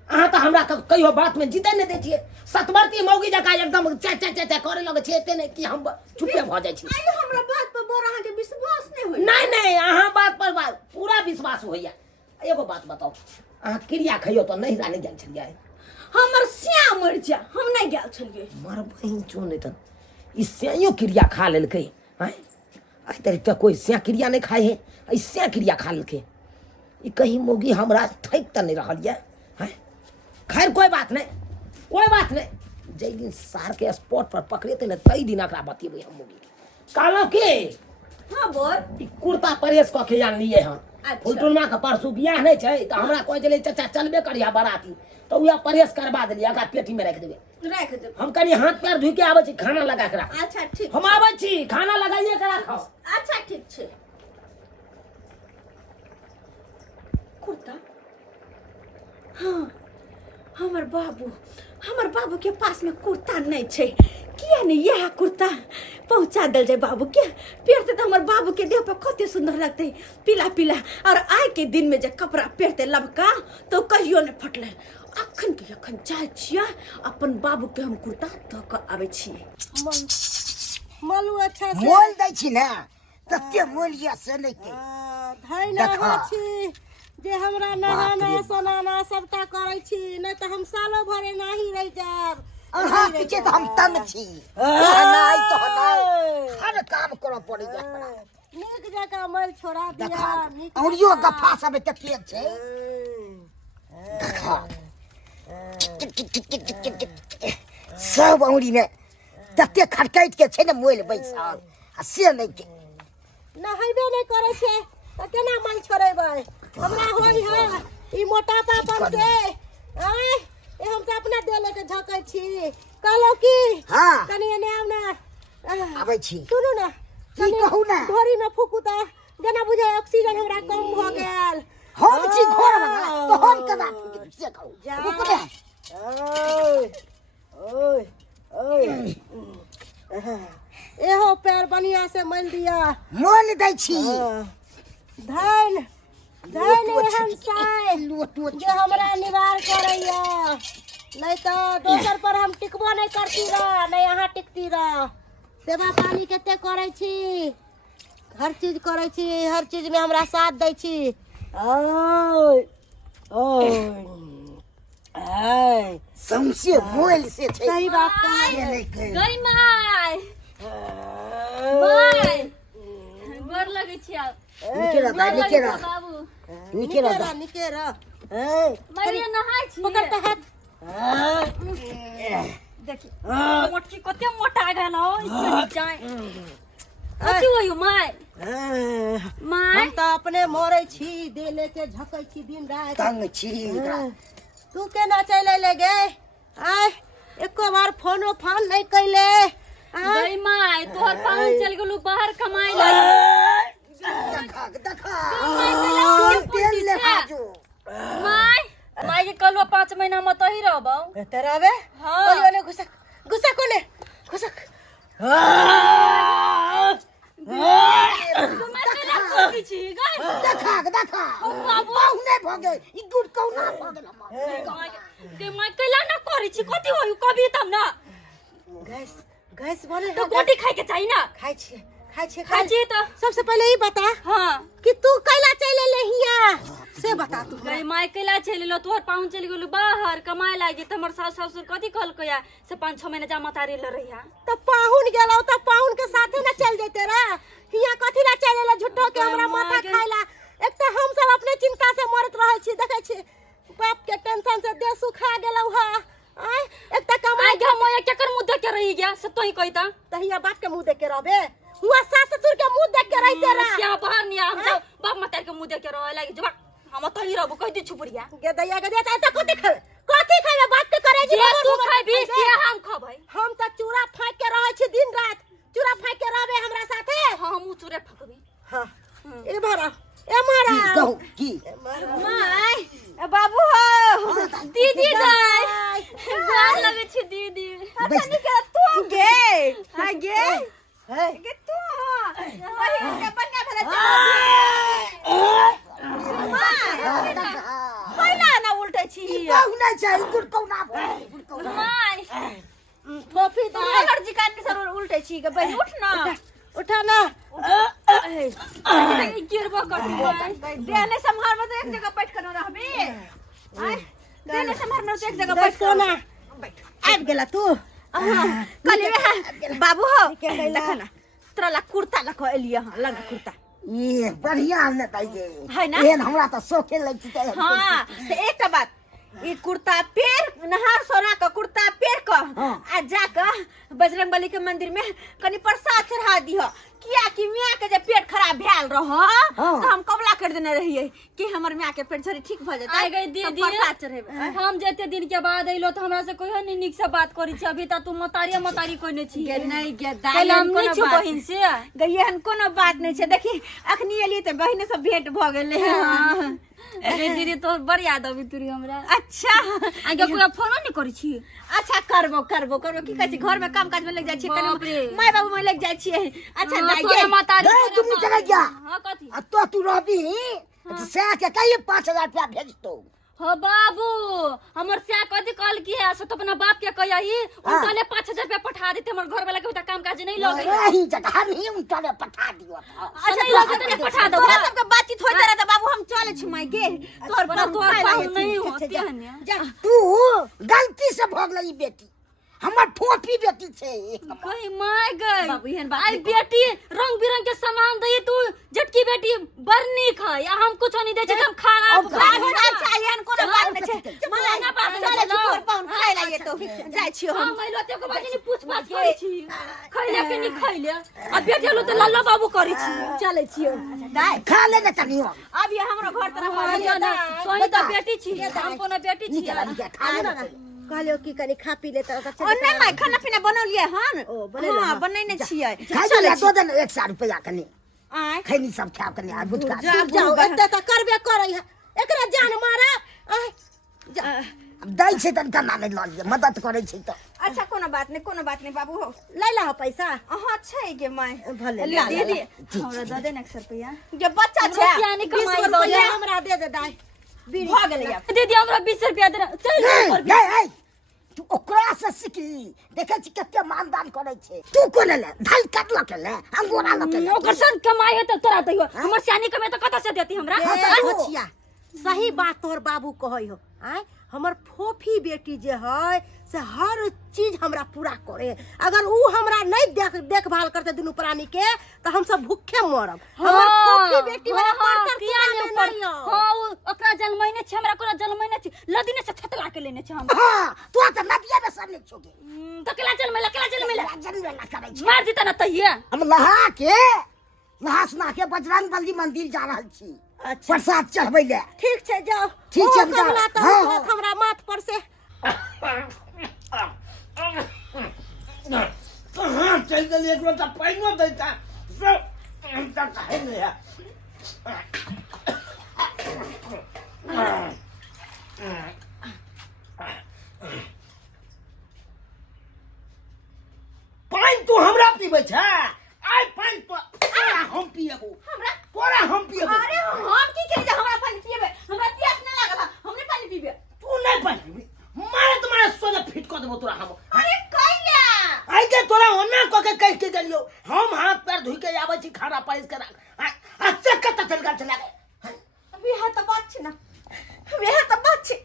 अहाँ तो हमरा कहियो बात में जीते नहीं दै छियै। सतवर्ती मौगी जकाँ एकदम चा चा चा चा करे लगे छियै। एते नहीं कि हम चुपे भ जाइ छी। आइयो हमरा बात पर बोर अहाँ के विश्वास नहीं होय। नहीं नहीं अहाँ बात पर बात पूरा विश्वास होइया। एगो बात बताओ अहाँ क्रिया खइयो तो नहिरा नहीं गेल छलियै। हमर स्या मर जा हम नहीं गेल छलियै। मर बहिन चो नहीं तन ई स्यायो क्रिया खा लेलकै। हैं आई तरीका कोई स्या क्रिया नहीं खाए है। ई स्या क्रिया खा लेलकै। ई कहीं मोगी हमरा ठैक त नहीं रहल है। हैं खैर कोई बात नहीं कोई बात नहीं। जै दिन सार के स्पॉट पर पकड़ेते न तई दिन एकरा बतेबै हम मोगी कालो के। हाँ बोल ई कुर्ता प्रेस क के आन लिए हम। अच्छा। फुलटुनमा के परसू बियाह नहीं छै त हमरा कहै छलै चाचा चलबे करिया बाराती तो उया प्रेस करबा देलिए। एकरा पेटी में रख देबै। रख दे। हम कनी हाथ पैर धुइ के आबै छी खाना लगा के राख। अच्छा ठीक हम आबै छी खाना लगाइए के राखो। अच्छा ठीक छै। कुर्ता हाँ हमर बाबू के पास में कुर्ता नहीं छै। किया नहीं यह कुर्ता पहुंचा दल जाए बाबू के। पहनते तो हमर बाबू के देह पर कते सुंदर लगते पीला पीला। और आइ के दिन में जे कपड़ा पहनते लबका तो कहियो नहीं फटले। अखन के अखन जाय छिया अपन बाबू के हम कुर्ता द के आबै छी। मलू अच्छा से मोल दै छी ना तते मोलिया से नहीं के धाय ना हो छी जे हमरा नहाना सोनाना सबटा करै छी नहीं तो हम सालो भरे नाही रह जाब। अहाँ पीछे तो हम तंग छी। नहीं तो नहीं हर काम करो पड़ी जा। नीक जगह मल छोड़ा दिया नीक औरियो गफा सब तते छै। सब औरी में तते खटकाइत के छै ने मोल बैसल आ से नहीं के नहाइबे नहीं करे छे त केना मल छोड़ेबै। हमरा होई है ई मोटापा पर के आय ए हम त अपना देले के झकै छी। कहलो की हाँ कनी एने आउ ना आबै छी। सुनू ना की कहू ना ढोरी में फूकू त जेना बुझाय ऑक्सीजन हमरा कम भ गेल। हम छी घर में तो हम कदा से कहू रुक रे। ओए ओए एहो पैर बढ़िया से मल दिया। मोल दै छी। धन धन एहन साय जे हमरा निवार करैया नहीं तो दोसर पर हम टिकबो नहीं करती रह नहीं अहाँ टिकती रह। सेवा पानी कते करै छी हर चीज करै छी हर चीज में हमरा साथ दै छी। ओए ओए समसे मोल से छै। सही बात से नहीं के गई माय माय गोर लगै छी आप। निके रह भाई निके रह बाबू निके रह निके रह मैया नहाय छी। पकड़ त हाथ देखी मोटकी कते मोटा गेल हो इसमें जाय। कथि होय माय माय हम तो अपने मोरे छी दे लेके झकै छी दिन रात। तंग छी। तू केना चले ले गे आय एको बार फोन नहीं कैले। गई माय तोहर पाहुन चल गेलू बाहर कमाई ला। देखा तेल ले हाजो माय माय के कलवा 5 महीना में तो ही रहबौ तेरावे हाँ। कोली ओने घुसक घुसक कोने घुसक देखा बहुने भ गए ई गुड कौना भ गेल हमर के माय कैला ना करै छी कथि होय कभी तब ना गैस गैस बोले तो गोटी खाए के चाहिए ना। खाइ छी खाई छी तो सबसे पहले ही बता हाँ कि तू कैला चले ले हिया से बता तू। गई माय कैला चल लो तोहर पाहुन चल गेलू बाहर कमाए लागी त हमर सास ससुर कथि कहलकया से 5-6 महीना जमा तारी ल रहिया। त पाहुन गेलौ त पाहुन के साथे ना चल जैते रे हिया कथि ला चले ले झुट्ठो के हमरा माथा खाइला। एक त हम सब अपने चिंता से मरत रहै छी देखै छी बाप के टेंशन से देह सुखा गेलौ हा। आय एक त कमाई के मोया केकर मुंह देख के रही गया से तोही कहिता तहिया बाप के मुंह देख के रहबे हुआ सास ससुर के मुंह देख के रहते रे। क्या बाहर नहीं हम तो बाप मतार के मुंह देख के रहे लागी जब हम तो ही रहबो कह दी छुपरिया गे दैया के देता त कथि खाबे बात के करे जी तू खाबी से हम खबै। हम त चूड़ा फाक के रहै छी दिन रात चूड़ा फाक के रहबे हमरा साथे। हम चूरे फकबी हां ए भरा ए मारा कहू की माय ए बाबू हो दीदी गई गोर लगे छी दीदी। अच्छा निके तू गे आ गे है के तू वही के बन्या भेले पहिला ना उल्टे छी कौना चाहिए गुड़कौना गुड़कौना माय फोफी तू एलर्जी काट के सर उल्टे छी के बहन उठ ना उठा ना गिरबो कर देने संभाल में तो एक जगह बैठ कर रहबे आय देने संभाल में तो एक जगह बैठ बैठो ना आब गेला तू कले बाबू हो लखना तोरा ला कुर्ता लख एलिया हां लंग कुर्ता ये बढ़िया ने ताइए है ना एहन हमरा तो शौके लग छै हां तो एक बात ई कुर्ता पेर नहार सोना का कुर्ता पेर का आ जाकर बजरंगबली के मंदिर में कनी प्रसाद चढ़ा दियो किया कि मियां के जे पेट खराब भेल रहो तो हम कबला कर देने रहिए कि हमर मियां के पेट झरी ठीक भ जता आ गई दीदी प्रसाद चढ़ेबे हम जेते दिन के बाद अइलो त हमरा से कोई नहीं निक से बात करी छ अभी त तू मतारी कोई नहीं छी गे नहीं गे पहले हम नहीं छु बहिन से गइहन कोनो बात नहीं छै देखी अखनी एली त बहिन से भेंट भ गेले अरे दीदी तो बड़ याद आबी तुरी हमरा अच्छा आगे पूरा फोन नहीं करी छी अच्छा करबो की कहै छी घर में काम काज में लग जाय छी बाप रे। कनी माय बाबू में लग जाय छी अच्छा हाँ, दाई तोरे गे मतारी दे तुम नहीं चला गया हां कथी तो तू रहबी से के कहिए 5000 रुपया भेज दो हो बाबू हमर से कथी कहल की है तो अपना बाप के कहिई उनका 5000 रुपया पठा देते हमर घर वाला के बता काम काज नहीं लगे नहीं जगह नहीं उनका ने पठा दियो अच्छा नहीं लगे तो पठा दो तोरा सबके बातचीत होइत रहे त बाबू हम चले छी माय गे तोर बना पर तोर पाहु नहीं होते हने जा तू गलती से भोग लई बेटी हमर ठोपी बेटी छे कहीं माय गई बाबू एहन बात आई नहीं बेटी रंग बिरंग के सामान दई तू झटकी बेटी बरनी खा या हम कुछ नहीं दे छै हम खाना चाहिए कोनो बात नहीं छै मलाई ना बात चले छी तोर पाउन खाय लागे तो जाय छी हम हम महिला ते को बाजी पूछ पाछ करै छी खैले के नहीं खैले आ बेटी लो त लल्ला बाबू करै छी चले छी दाई खा ले न तनियो अब ये हमरो घर तरफ आ तो ही त बेटी छी हम कोनो बेटी छी निकल निकल खा ले न कहलियो की कनी खा पी लेता त ओ नहीं माय खाना पीना बनौलिए हन ओ, बनैले हां हन। बनैने छियै खाई ले दो दिन 100 रुपया कनी आय खैनी सब खाब कनी आ गुटका जाओ एते त करबे करै है एकरा जान मारा आय अब दई छै तन कना नहीं ल लिए मदद करे छै तो अच्छा कोनो बात नहीं बाबू हो ले ला पैसा हां छै गे माय भले ला दीदी हमरा द दे 100 रुपया ये बच्चा हमरा छै सियानी 20 कमाई रुपया हमरा दे दे दाई भ गेलै अब दीदी हमरा 20 रुपया दे चल नहीं ए तू ओकरा से सीखी देखे छी कते मानदान करे छै तू कोने ले धल कटला के ले अंगूरा ल के ले ओकर सन कमाई है त तोरा दैयो हमर सियानी कमाई त कत से देती हमरा होछिया सही बात तोर बाबू कहै हो आय हमर फोफी बेटी जे है से हर चीज हमरा पूरा करे अगर ऊ हमरा नहीं देखभाल करते दुनू प्राणी के तो हम सब भूखे मरब हमर फोफी बेटी वाला पर किया नहीं ऊपर हां ओकरा जन्मैने छ हमरा कोना जन्मैने छ लदिने से छतला के लेने छ हम हां तू त नदिया में सब ले छोगे त केला जन्मैला जन्म ला करे छै मार दिता न तहिया हम नहा सुना के बजरंग बली मंदिर जा रहल छी अच्छा प्रसाद चढ़बै ले ठीक छै जाओ ठीक छै, ओ कमला तो हाँ, हाथ हमरा माथ पर से कहाँ चल गेली एक लोटा पाइनो दैता सब हम त खाइ नै है पाइन तू हमरा पीबै छै आइ पाइन तो हम पिएबो हमरा तोरा हम पिएबो अरे हम की करे हमरा पानी पीबे हमरा प्यास नहीं लागल हमने पानी पीबे तू नहीं पाइन पीबी मारे तुम्हारे सोजा फिट कर देबो तोरा हम अरे कैला आई के तोरा ओना क के कह के गेलियो हम हाथ पैर धोई के आबै छी खाना पाइस के आ चक्कर त चल चला अभी है त बात छै ना अभी है त बात छै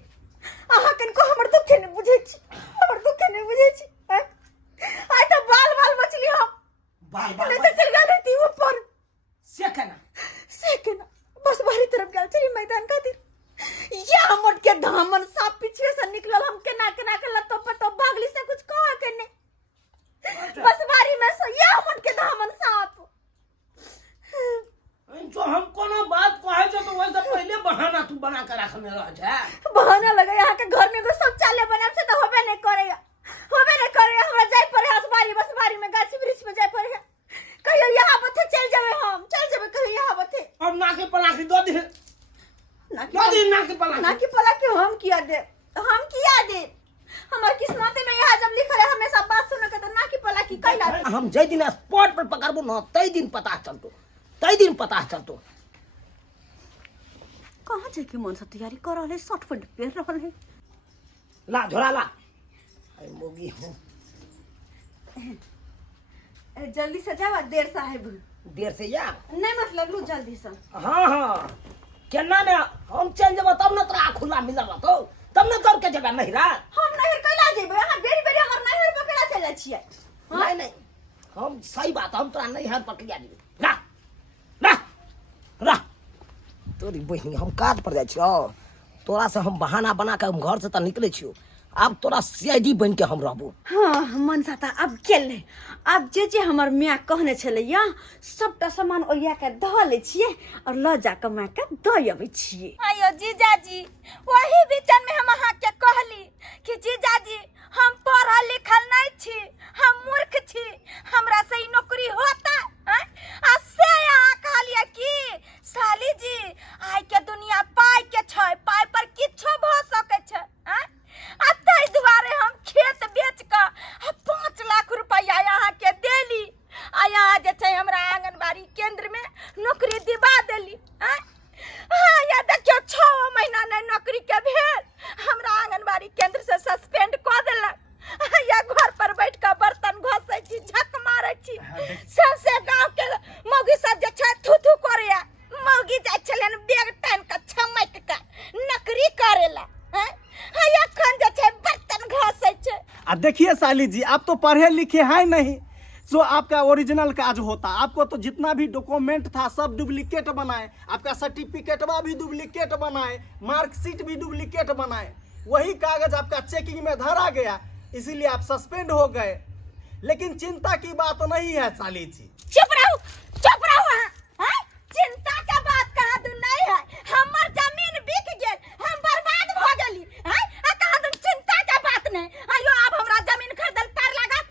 अहाँ कनको हमर दुख नहीं बुझै छी हमर दुख नहीं बुझै छी आइ त बाल बाल मछली हम बाल बाल नहीं तो चल गए रहती ऊपर से केना बस बाहरी तरफ गया चली मैदान खातिर ये हमर के धामन सांप पीछे से निकलल हम केना के लतो पतो भागली से कुछ कहा के नहीं बस बारी में से ये हमर के धामन सांप जो हम कोनो बात कहे छ तो वैसे पहले बहाना तू बना के रख में रह जा बहाना लगे यहाँ के घर में एगो शौचालय बनाब से तो होबे नहीं करेगा हमरा जाय पड़े बस बारी में गाछ वृक्ष में जाय पड़े कहियो यहाँ बथे चल जावे हम चल जावे कहियो यहाँ बथे अब नाके पलाकी दो दे नाकी नाके पलाकी पला के हम किया दे हमार किस्मत में यह जब लिखल है हमेशा बात सुन के तो ना की पला की कैला हम जै दिन स्पॉट पर पकड़बो न तै दिन पता चलतो, तै दिन पता चलतो। कहां जाए के मन से तैयारी कर रहले, शर्ट पैंट पहन रहले। ला झोरा ला, आई मोगी हूँ। जल्दी से जावा, देर साहेब। देर से या नहीं मतलब लू जल्दी से। हाँ हाँ केना ने हम चल जब तब न तोरा खुला मिलल तो तब न दौड़ के जेबे नहिरा। हम नहर कैला जेबे, हां बेरी बेरी हमर नहर पकड़ा चला छियै। नहीं नहीं हम सही बात हम तोरा नहिर पकड़िया जेबे। ला ला ला तोरी बहिनी हम काज पर जाय छियो, तोरा से हम बहाना बना के हम घर से त निकले छियो, अब तोरा सीआईडी बन के हम रहबो। हाँ मन साता अब गेल अब जे हमर मियाँ कहने छले या सबटा सामान ओरिया के ध ले छिए और ल जा के माँ के द अबै छिए। आयो जीजाजी, वही बीचन में हम अहाँ के कहली कि जीजाजी हम पढ़ल लिखल नहीं छी, हम मूर्ख छी, हमरा से ई नौकरी होता हैं? आ से यहाँ कहलिए कि साली जी आइ के दुनिया पाई के छै, पाई पर किछो भ सकै छै हैं? आ ताहि दुआरे हम खेत बेच के 5 लाख रुपया यहाँ के देली आ यहाँ जे छै हमरा आंगनबाड़ी केंद्र में नौकरी दिवा देली हैं? हाँ या देखियो 6 महीना नहीं नौकरी के भेल, हमरा आंगनबाड़ी केंद्र से सस्पेंड कर देलक। या घर पर बैठ के बर्तन घोसै छी, झक मारै छी, सबसे गांव के मौगी सब जे छै थू थू करैया, मौगी जाय छलन बैग टान के छमैक के नौकरी करेला हैं? या खन जे छै बर्तन घोसै छै। अब देखिए साली जी, आप तो पढ़े लिखे हैं नहीं, जो आपका ओरिजिनल काज होता, आपको तो जितना भी डॉक्यूमेंट था सब डुप्लीकेट बनाए, आपका सर्टिफिकेट भी डुप्लीकेट बनाए, मार्कशीट भी डुप्लीकेट बनाए, वही कागज आपका चेकिंग में धरा गया, इसीलिए आप सस्पेंड हो गए। लेकिन चिंता की बात नहीं है साली जी। चुप रहो हैं? चिंता के बात कहा तू नहीं है, हमर जमीन बिक गेल, हम बर्बाद भ गेली हैं? आ कहा तू चिंता के बात नहीं। आयो अब हमरा जमीन खरीदल पार लागत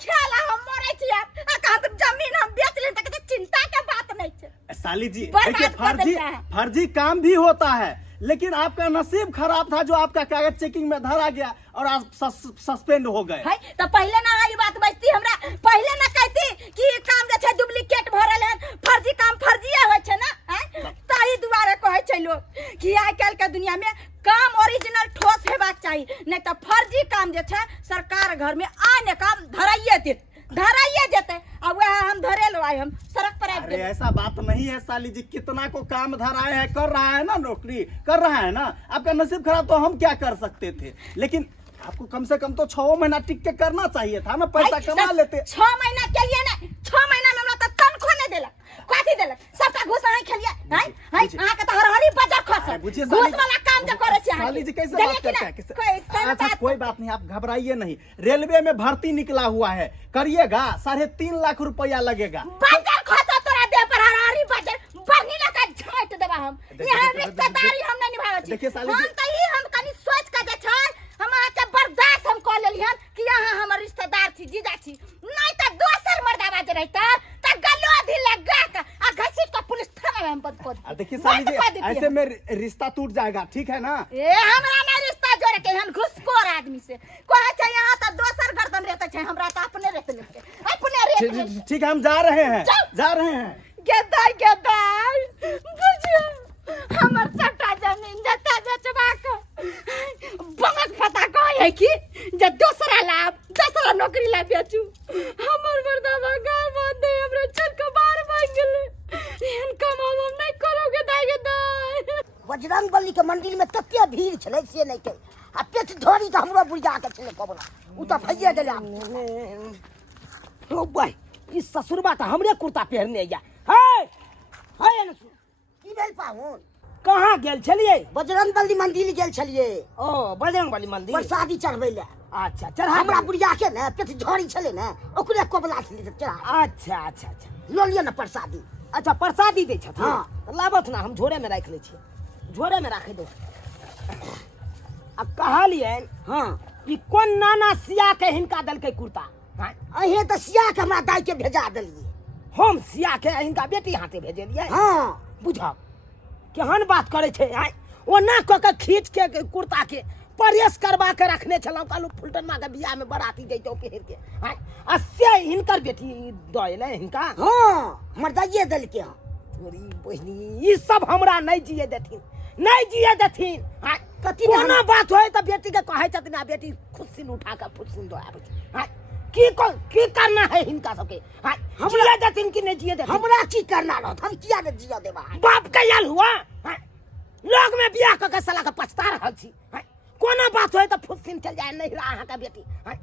खेला हम मरै छी। आ कहा तू जमीन हम बेच लेन त चिंता के बात नहीं छै। साली जी बर्बाद देखिए, कर देता है। फर्जी काम भी होता है, लेकिन आपका नसीब खराब था जो आपका कागज चेकिंग में धरा गया और आप सस्पेंड हो गए। है तो पहले ना आई बात बचती, हमरा पहले ना कहती कि काम जे छै डुप्लीकेट भरल है, फर्जी काम फर्जीए होय छै ना हैं? ताही दुआरे कहै छै लोग कि आइ काल्हि के दुनिया में काम ओरिजिनल ठोस हेबाक चाही, नहीं तो फर्जी काम जे छै सरकार घर में आने काम धराइए जेते। अब वह हम धरे लो आए, हम सड़क पर आबि अरे गेल। ऐसा बात नहीं है साली जी, कितना को काम धराए है, कर रहा है ना, नौकरी कर रहा है ना। आपका नसीब खराब तो हम क्या कर सकते थे, लेकिन आपको कम से कम तो 6 महीना टिक के करना चाहिए था ना, पैसा कमा लेते। 6 महीना के लिए ना, 6 महीना में हमरा तो तनखो नहीं देलक, कथी देलक, सबका घूस अहाँ खेलिए हैं? अहाँ के तो हर बजार खस बुझिए घूस वाला काम जे करे छी अहाँ। साली जी कैसे बात करते हैं? अच्छा कोई बात नहीं, आप घबराइए नहीं, रेलवे में भर्ती निकला हुआ है, करिएगा, 3.5 लाख रुपया लगेगा। बजार खस तोरा दे पर हर बजार बनी ना का झाट देबा हम। यहाँ रिश्तेदारी हम नहीं निभावे छी। देखिए साली जी, हम तो ही हम कनी सोच के जे छै हम अहाँ के बर्दाश्त हम कर लेली हन कि यहाँ हमर रिश्तेदार छी, जीजा छी, नहीं तो दोसर मर्दावा जे रहता त गलो धी लगा के आ घसीट के पुलिस थाना में हम पद। देखिए साली जी, ऐसे में रिश्ता टूट जाएगा, ठीक है ना? ए हमरा ना रिश्ता जोड़े के हन घुसखोर आदमी से कहे छै, यहाँ तो दोसर गर्दन रहते छै, हमरा तो अपने रहते अपने ठीक है, हम जा रहे हैं, जा रहे हैं। गेदाई बुझियो हमर सबटा जमीन जता बेचबा के बंगक पता कहे कि जे दूसरा लाभ दूसरा नौकरी ला बेचू, हमर मर्दावा गाय बांध दे, हमरा चल के बाहर भाग गेले, एहन काम हम नहीं करोगे दाई। बजरंगबली के मंदिर में तते भीड़ छले से नहीं के, आ पेट झोरी के हमरो बुढ़िया के छले कबला, उ त भइए देला। ओ भाई ई ससुरबा त हमरे कुर्ता पहनने या है न की भेल पाहुन? कहाँ गेल छलिए? बजरंगबली मंदिर गेल छलिए, ओ बजरंगबली मंदिर प्रसादी चढ़बै ले। अच्छा चढ़ा हमरा बुढ़िया के ने पेट झोरी छले ने, ओकरे कबला छले चढ़ा। अच्छा अच्छा अच्छा लो लियो ना प्रसादी। अच्छा प्रसादी दै छथिन? हाँ। लाबत ना, हम झोरे में राख ले छियै, झोरे में राखे दो। अब कहलियन हाँ कि कोन नाना सिया के हिनका दलकै कुर्ता? अहे त सिया के हमरा दाई के भेजा देलिए। हम सिया के हिनका बेटी हाथे भेजलियै? हाँ बुझब केहन बात करे छै, ओना क के खींच के कुर्ता के परहेज करवा के रखने छलौ कहलू फुलटन माँ के बियाह में बराती जैतो पहिर के हां अस्से हिनकर बेटी दले हिनका हाँ हमर दाइये दल के तोरी बहिनी ई सब हमरा नहीं जिए देथिन हां कथी कोनो बात होय त बेटी के कहै छथिन आ बेटी खुशिन उठा के फुसिन दो आबै छै हां की करना है हिनका सबके हां जिए देथिन कि नहीं जिए देथिन हमरा की करना रहत हम किया ने जिया देबा बाप के आयल हुआ हां लोग में बियाह क के साला के पछता रहल छी हां कोनो बात होय त फुसिन चल जाय नहीं रहा अहाँ का बेटी हां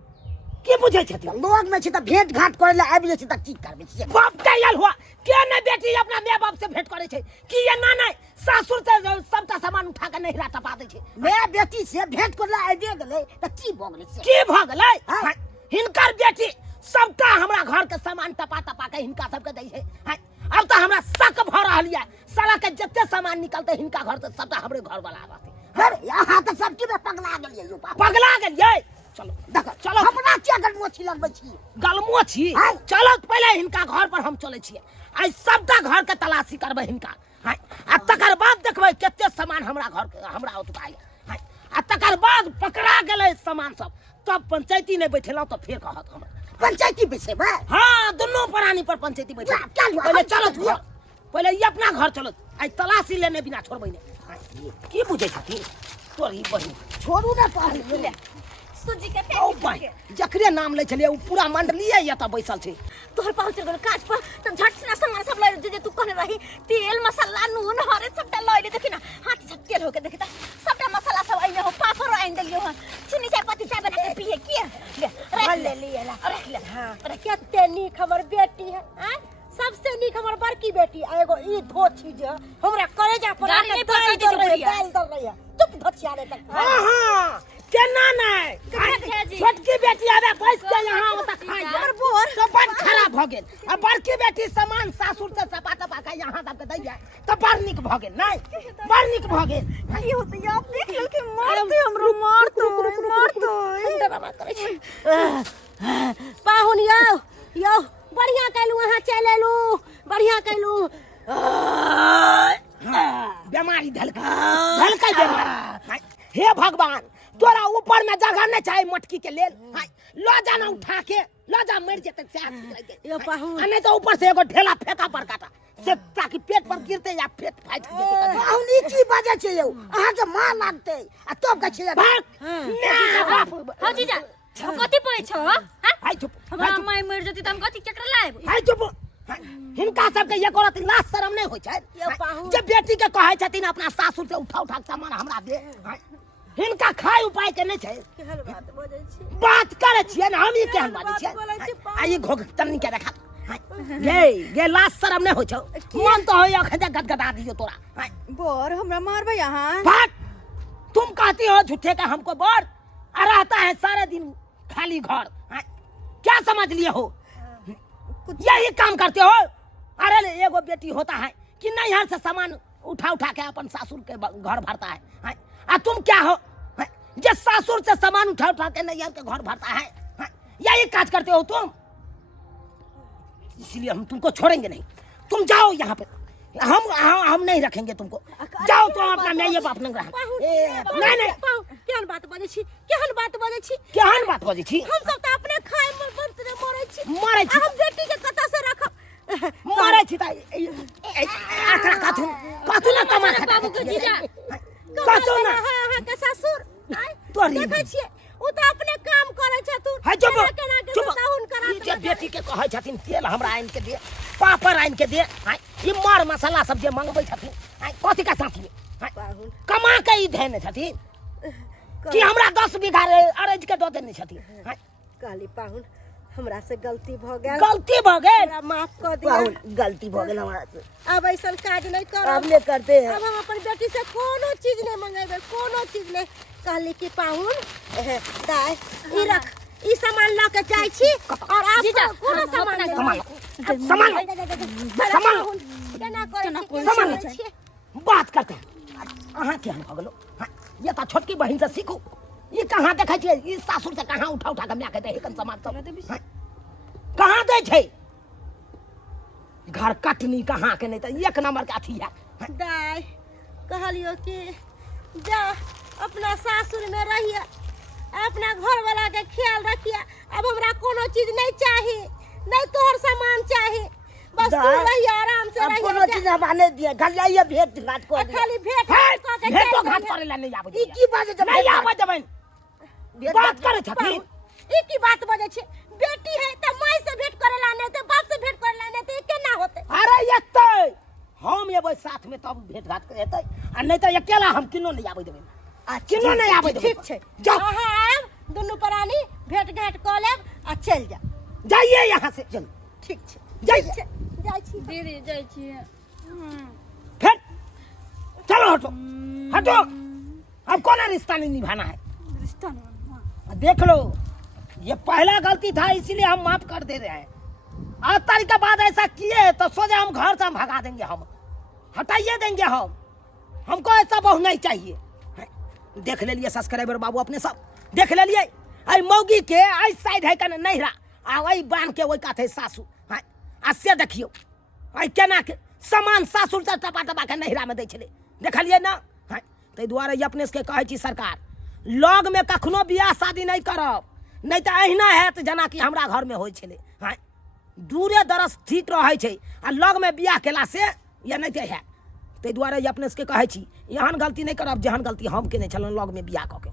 की बुझै छथिन लोग में छी त भेंट घाट करे ले आबि जाइ छी त की करबै छी बाप के आयल हुआ के ने बेटी अपना माय बाप से भेंट करे छै कि ये ना नहीं सासुर से सबका सामान उठा के नहीं टपा दे छै मैं बेटी से भेंट करे ले आबि गेलै त की भ गेलै से की भ गेलै हाँ। हिनकर बेटी सबटा हमरा घर के सामान टपा के हिनका सबके दै छै हां अब तो हमरा शक भ रहल ये साला के जत्ते सामान निकलते हिनका घर से सबटा हमरे घर वाला रहते अरे यहाँ त सबकी में पगला गेलियै यो बाप पगला गेलियै चलो देख चलो हमरा क्या गलमोछी लगबै छी गलमो छी हाँ। चलो पहले हिनका घर पर हम चले छियै आई सबटा घर के तलाशी करबै हिनका हां आ तकर बाद देखबै कते सामान हमरा घर के हमरा ओतबा है हां आ तकर बाद पकड़ा गेलै सामान सब तब पंचायती नहीं बैठेलौ तो फिर कहत हम पंचायती बैसे बे हाँ दोनों प्राणी पर पंचायती बैठे क्या हुआ? पहले चलो घर पहले ये अपना घर चलो आई तलाशी लेने बिना छोड़बै नहीं की बुझै छथिन तोरी बहिन छोड़ू ना पहले सूजी के ओ भाई जकरे नाम ले छलिए उ पूरा मंडलीय ये त बैसल छै तोहर पहुंच गेल काज पर त झट से सामान सब लय जे तू कहने रही तेल मसाला नून हरे सबटा लय ले देखी ना हाथ सब तेल होके देखी त सबटा मसाला सब आइने हो पापड़ आइन देलियो ह चीनी चाय पत्ती चाय बना के पिए की ले रख ले लिए ला रख ले हां अरे कितने नीक हमर बेटी है हैं सबसे नीक हमर बड़की बेटी आ एगो ई धोछी जे हमरा कलेजा पर गाड़ी नहीं पकड़ दी बुढ़िया। डाल दल रही है चुप धोछिया रे तक हां हां केना नहीं छोटकी बेटी आवे बैस के यहाँ ओता खाई हमर बोर सब बड़ खराब भ गेल आ बड़की बेटी सामान सासुर से टपा के यहाँ सबके दै जाय त बड़ निक भ गेल नहीं बड़ निक भ गेल की होते आप देख लो कि मारते हमरो मारतो डरामा करे छै पाहुन यो बढ़िया कैलू वहां चल एलू बढ़िया कैलू बीमारी धलकै बीमारी हे भगवान तोरा ऊपर में जगह नहीं चाहिए मटकी के लेल लो जाना उठा के लो जा मर जेते से यो पाहुन नहीं तो ऊपर से एगो ढेला फेंका पर काटा से ताकि पेट पर गिरते या पेट फाट जेते पाहुन ई की बाजे छै यौ अहाँ के मां लागतै आ तब कहै छै भाग हां जीजा कथि पै छ हां हाय चुप हमरा माय मर जति त हम कथि केकरा लायब हाय चुप हिनका सबके ये करत लाज शरम नहीं होय छै यो पाहुन जब बेटी के कहै छथिन अपना सासुर से उठा के सामान हमरा दे हिनका खाय उपाय के नहीं छै केहन बात बोलै छी बात करे छियै ना हम ई केहन बात बोलै छियै छी, आ ई घोग तन्नी के देखा ये लाज शरम नहीं होय छौ मन तो होय अखन गदगदा दियो तोरा बोर हमरा मारबे यहाँ भाग तुम कहती हो झूठे का हमको बोर आ रहता है सारे दिन खाली घर क्या समझ लिए हो यही काम करते हो अरे एगो बेटी होता है कि नहीं हर से सामान उठा के अपन सासुर के घर भरता है आ तुम क्या हो जे सासुर से सामान उठा के नैहर के घर भरता है यही काज करते हो तुम इसलिए हम तुमको छोड़ेंगे नहीं तुम जाओ यहाँ पे हम नहीं रखेंगे तुमको जाओ तुम अपना मैं बाप नहीं नहीं केहन बात बोलै छी केहन बात बोलै छी केहन बात बजे छी हम सब त अपने खाए में बनते मरै छी मरै छी हम बेटी के कता से रखब मरै छी त आखरा काथुन ना कमा खाता बाबू के जीजा काथुन ना हां के ससुर तोरी देखै छियै ओ त अपने काम करै छथुन है चुप केना के चुप बताहुन करा ई जे बेटी के कहै छथिन तेल हमरा आइन के दे पापड़ आइन के दे ई मार मसाला सब जे मंगबै छथिन कथि का साथी कमा के ई देने छथिन कि हमरा 10 बीघा अरज के दो देने छथिन कहली पाहुन हमरा से गलती भ गेल गलती भ गेल हमरा माफ कर दिया गलती भ गेल हमरा से अब ऐसा काज नहीं करब अब नहीं करते हैं अब हम अपन बेटी से कोनो चीज नहीं मंगेबे कोनो चीज नहीं कहली कि पाहुन दाय ई रख ई सामान ला के जाय छी और आप जीजा, कोनो सामान नहीं सामान सामान केना करे सामान छी बात करते हैं अहाँ केहन भ गेलो ये तो छोटकी बहन से सीखू ये कहाँ देखै छियै ई सासुर से कहाँ उठा के म्या के दे कन सामान सब कहाँ दे छै घर कटनी कहाँ के नहीं तो एक नंबर के अथी है दाय कहलियो कि जा अपना सासुर में रहिए, अपना घर वाला के ख्याल रखिए। अब हमरा कोनो चीज नहीं चाहिए, नहीं तोहर सामान चाहिए, बस तू रहिए आराम से अब कोनो रहिए। चीज हम आने दिए, घर जाइए भेंट घाट को खाली भेंट है, कऽ के भेंटो चलि घाट जाइए। करे ला नहीं आबै ई की बात है? नहीं आबै जबन बात करे छथिन। ई की बात बजे छे? बेटी है त माई से भेंट करे ला नहीं, त बाप से भेंट करे ला नहीं, त ई केना होते? अरे एतै हम एबै साथ में तब भेंट घाट हेतै, आ नहीं तो अकेला हम किनो नहीं आबै देबै। किनो नहीं आबै देबै। ठीक छे, जाओ अहाँ दुनू प्राणी भेंट घाट कऽ लेब आ चल जा। जाइए यहाँ से चल ठीक छे, जाइए जाइ छी। दीदी जाइ छियै। फिर चलो हटो हटो, अब कौन रिश्ता नहीं निभाना है। रिश्ता नहीं। देख लो ये पहला गलती था, इसीलिए हम माफ कर दे रहे हैं। आज तारीख के बाद ऐसा किए तो सोचे हम घर से हम भगा देंगे, हम हटाइए देंगे हम। हमको ऐसा बहू नहीं चाहिए। देख ले लिए सब्सक्राइबर बाबू अपने सब देख ले लिए। आई मौगी के आई साइड है कने नहिरा, आ वही बांध के वही काथे सासू। हाँ से देखियो आई केना के सामान सासुर से टपा टपा के नहिरा में दै छले, देखलिए ना। हाँ ताहि दुआरे ये अपने से कहै छी सरकार, लग में कखनो बियाह शादी नहीं करब, नहीं तो अहिना हैत जेना कि हमरा घर में होइ छलै। हाँ दूरे दरस ठीक रहै छै, आ लग में बियाह केला से या नहीं है। ताहि दुआरे ये अपने से कहै छी एहन गलती नहीं करब जेहन गलती हम केने छलहुँ लग में बियाह कऽ के।